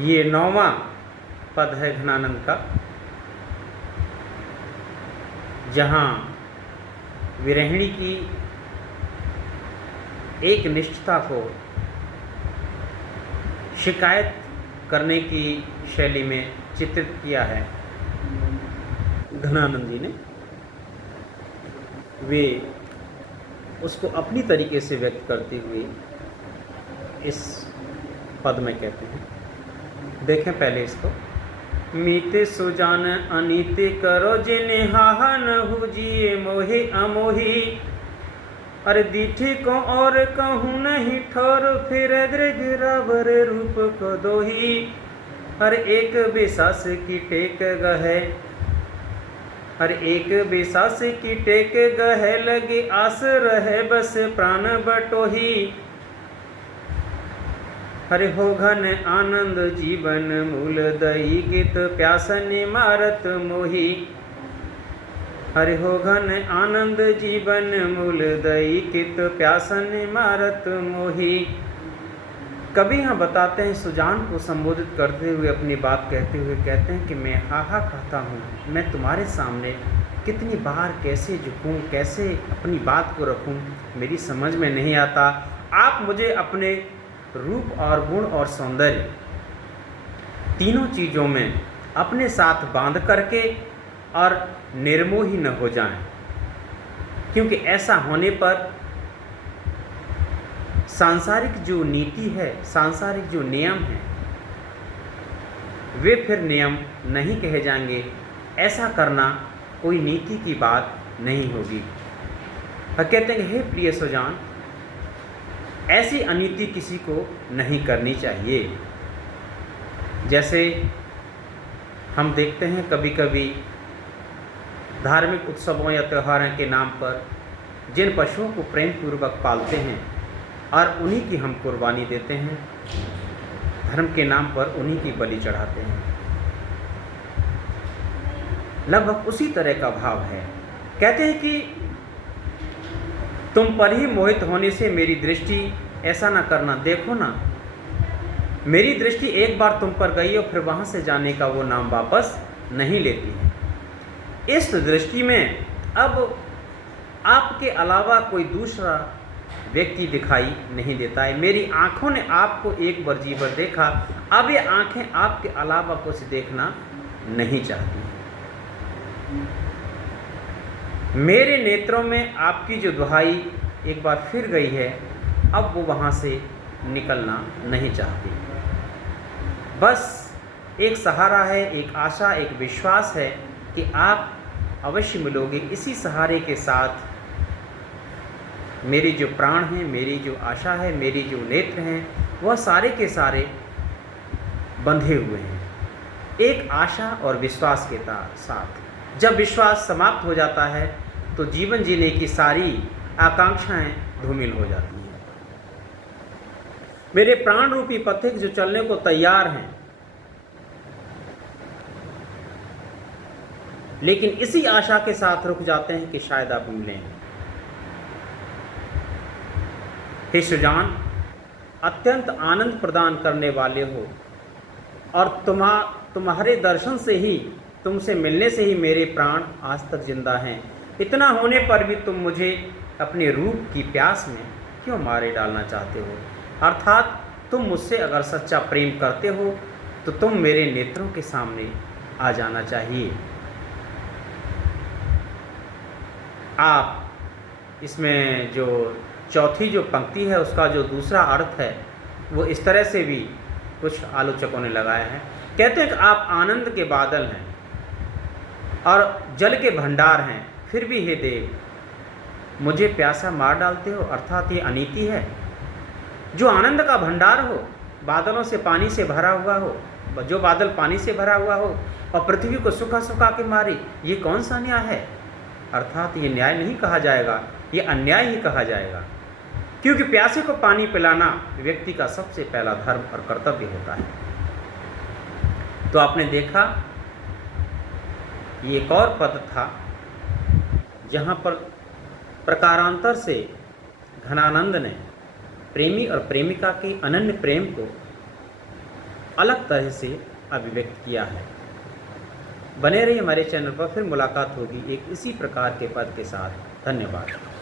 ये 9वां पद है घनानंद का, जहाँ विरहिणी की एक निष्ठता को शिकायत करने की शैली में चित्रित किया है घनानंद जी ने। वे उसको अपनी तरीके से व्यक्त करते हुए इस पद में कहते हैं। देखें पहले इसको। मीते सुजान अनीते करो जिने हाहा न हुजिए मोहे अमोही, अरे दीठी को और कहूँ नहीं ठोर फिर गिरावर रूप को दोही, हर एक बेसास की टेक गहे, हर एक बेसास की टेक गहे लगे आस रहे बस प्राण बटोही, हरे हो घन आनंद जीवन मूल दई गीत प्यासन मारत मोही, हरे हो घन आनंद जीवन मूल दई कित प्यासन मारत मोही। कभी यहाँ बताते हैं, सुजान को संबोधित करते हुए अपनी बात कहते हुए कहते हैं कि मैं हाहा कहता हूँ, मैं तुम्हारे सामने कितनी बार कैसे झुकूँ, कैसे अपनी बात को रखूँ, मेरी समझ में नहीं आता। आप मुझे अपने रूप और गुण और सौंदर्य तीनों चीज़ों में अपने साथ बांध करके और निर्मोही न हो जाएं, क्योंकि ऐसा होने पर सांसारिक जो नीति है, सांसारिक जो नियम है, वे फिर नियम नहीं कहे जाएंगे। ऐसा करना कोई नीति की बात नहीं होगी। कहते हैं, हे प्रिय सुजान, ऐसी अनीति किसी को नहीं करनी चाहिए। जैसे हम देखते हैं कभी कभी धार्मिक उत्सवों या त्योहारों के नाम पर जिन पशुओं को प्रेम पूर्वक पालते हैं और उन्हीं की हम कुर्बानी देते हैं, धर्म के नाम पर उन्हीं की बलि चढ़ाते हैं, लगभग उसी तरह का भाव है। कहते हैं कि तुम पर ही मोहित होने से मेरी दृष्टि ऐसा ना करना, देखो ना मेरी दृष्टि एक बार तुम पर गई और फिर वहाँ से जाने का वो नाम वापस नहीं लेती है। इस दृष्टि में अब आपके अलावा कोई दूसरा व्यक्ति दिखाई नहीं देता है। मेरी आँखों ने आपको एक बार जी भर देखा, अब ये आँखें आपके अलावा कुछ देखना नहीं चाहती। मेरे नेत्रों में आपकी जो दुहाई एक बार फिर गई है, अब वो वहाँ से निकलना नहीं चाहती। बस एक सहारा है, एक आशा, एक विश्वास है कि आप अवश्य मिलोगे। इसी सहारे के साथ मेरे जो प्राण हैं, मेरी जो आशा है, मेरी जो नेत्र हैं, वह सारे के सारे बंधे हुए हैं एक आशा और विश्वास के साथ। जब विश्वास समाप्त हो जाता है तो जीवन जीने की सारी आकांक्षाएं धूमिल हो जाती हैं। मेरे प्राण रूपी पथिक जो चलने को तैयार हैं, लेकिन इसी आशा के साथ रुक जाते हैं कि शायद आप मिलें। हे सुजान, अत्यंत आनंद प्रदान करने वाले हो और तुम्हारे दर्शन से ही, तुमसे मिलने से ही मेरे प्राण आज तक जिंदा हैं। इतना होने पर भी तुम मुझे अपने रूप की प्यास में क्यों मारे डालना चाहते हो? अर्थात तुम मुझसे अगर सच्चा प्रेम करते हो तो तुम मेरे नेत्रों के सामने आ जाना चाहिए। आप इसमें जो चौथी जो पंक्ति है उसका जो दूसरा अर्थ है वो इस तरह से भी कुछ आलोचकों ने लगाया है। कहते हैं कि आप आनंद के बादल हैं और जल के भंडार हैं, फिर भी हे देव मुझे प्यासा मार डालते हो। अर्थात ये अनीति है। जो आनंद का भंडार हो, बादलों से पानी से भरा हुआ हो, जो बादल पानी से भरा हुआ हो और पृथ्वी को सुखा सुखा के मारे, ये कौन सा न्याय है? अर्थात ये न्याय नहीं कहा जाएगा, ये अन्याय ही कहा जाएगा, क्योंकि प्यासे को पानी पिलाना व्यक्ति का सबसे पहला धर्म और कर्तव्य होता है। तो आपने देखा, ये एक और पद था जहाँ पर प्रकारांतर से घनानंद ने प्रेमी और प्रेमिका के अनन्य प्रेम को अलग तरह से अभिव्यक्त किया है। बने रहिए हमारे चैनल पर, फिर मुलाकात होगी एक इसी प्रकार के पद के साथ। धन्यवाद।